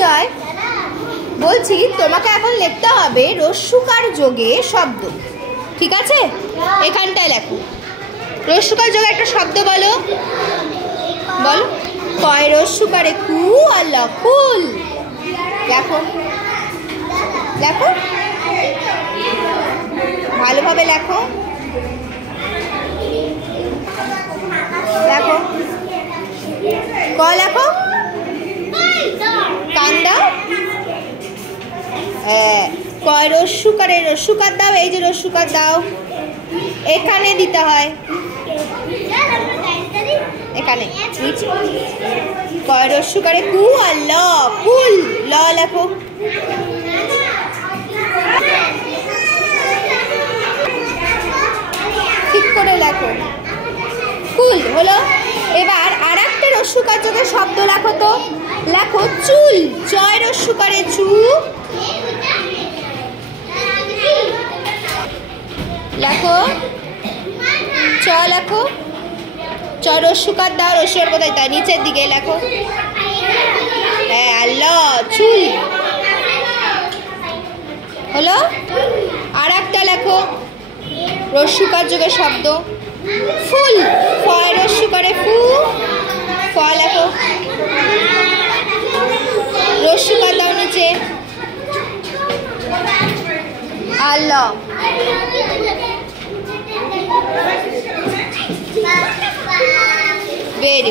সঞ্জয় বলছি তোমাকে এখন লিখতে হবে রস্যুকার যোগে শব্দ, ঠিক আছে? এখানটায় লেখো রস্যুকার যোগে একটা শব্দ বলো। বলো। কয় রস্যুকারে কু আর ল কুল। লেখো লেখো ভালোভাবে লেখো। লেখো ক লেখো কান্দা। কয় রস্যুকারে রস্যুকার দাও, এই যে রস্যুকার দাও এখানে দিতে হয়, এখানে। কয় রস্যুকারে কু আর ল কুল। ল লেখো। ঠিক করে লেখো। কুল হলো। এবার আর একটা রস্যুকার যোগে শব্দ লেখো তো। লেখো চুল। চয় রস্যুকারে চু। লেখো চ লেখো। চ রস্যুকার দাও, রস্যুকার কোথায়? তাই নিচের দিকে লেখো। হ্যাঁ আর ল চুল হলো। আর একটা লেখো রস্যুকার যোগে শব্দ ফুল। ফয় রস্যুকারে ফু। ফ লেখো। রস্যুকার দাও নিচে আর ল। ভেরি